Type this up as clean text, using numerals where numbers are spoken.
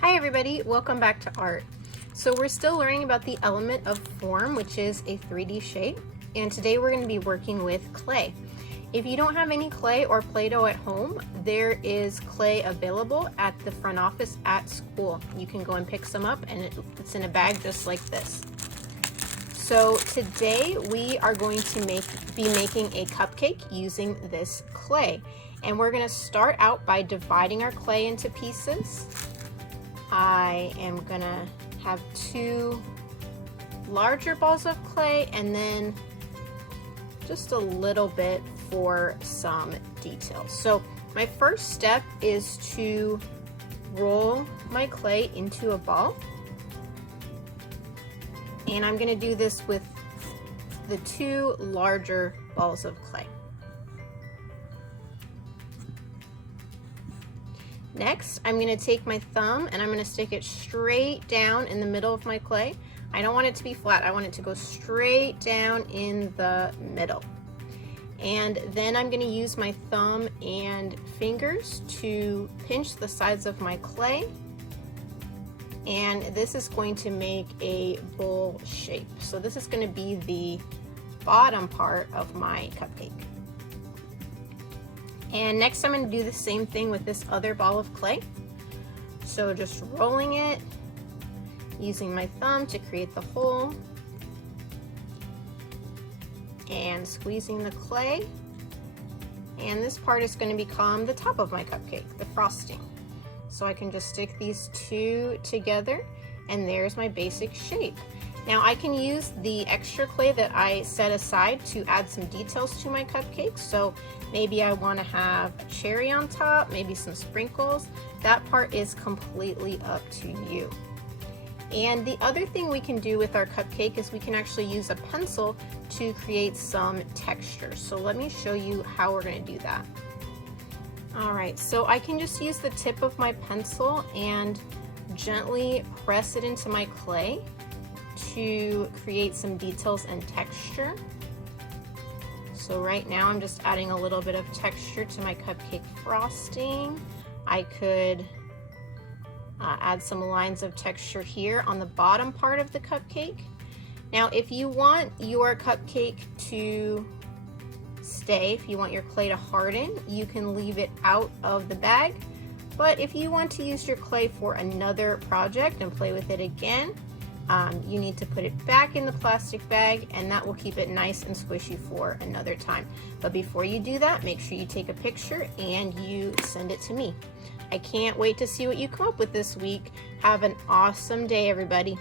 Hi everybody, welcome back to art. So we're still learning about the element of form, which is a 3D shape, and today we're going to be working with clay. If you don't have any clay or Play-Doh at home, there is clay available at the front office at school. You can go and pick some up and it's in a bag just like this. So today we are going to be making a cupcake using this clay. And we're going to start out by dividing our clay into pieces. I am going to have 2 larger balls of clay and then just a little bit for some details. So my first step is to roll my clay into a ball. And I'm going to do this with the 2 larger balls of clay. Next, I'm going to take my thumb and I'm going to stick it straight down in the middle of my clay. I don't want it to be flat. I want it to go straight down in the middle. And then I'm going to use my thumb and fingers to pinch the sides of my clay. And this is going to make a bowl shape. So this is going to be the bottom part of my cupcake. And next I'm going to do the same thing with this other ball of clay. So just rolling it, using my thumb to create the hole, and squeezing the clay. And this part is going to become the top of my cupcake, the frosting. So I can just stick these 2 together and there's my basic shape. Now I can use the extra clay that I set aside to add some details to my cupcake. So maybe I want to have a cherry on top, maybe some sprinkles. That part is completely up to you. And the other thing we can do with our cupcake is we can actually use a pencil to create some texture. So let me show you how we're going to do that. Alright, so I can just use the tip of my pencil and gently press it into my clay to create some details and texture. So right now I'm just adding a little bit of texture to my cupcake frosting. I could add some lines of texture here on the bottom part of the cupcake. Now if you want your cupcake to stay, if you want your clay to harden, you can leave it out of the bag. But if you want to use your clay for another project and play with it again, you need to put it back in the plastic bag and that will keep it nice and squishy for another time. But before you do that, make sure you take a picture and you send it to me. I can't wait to see what you come up with this week. Have an awesome day, everybody.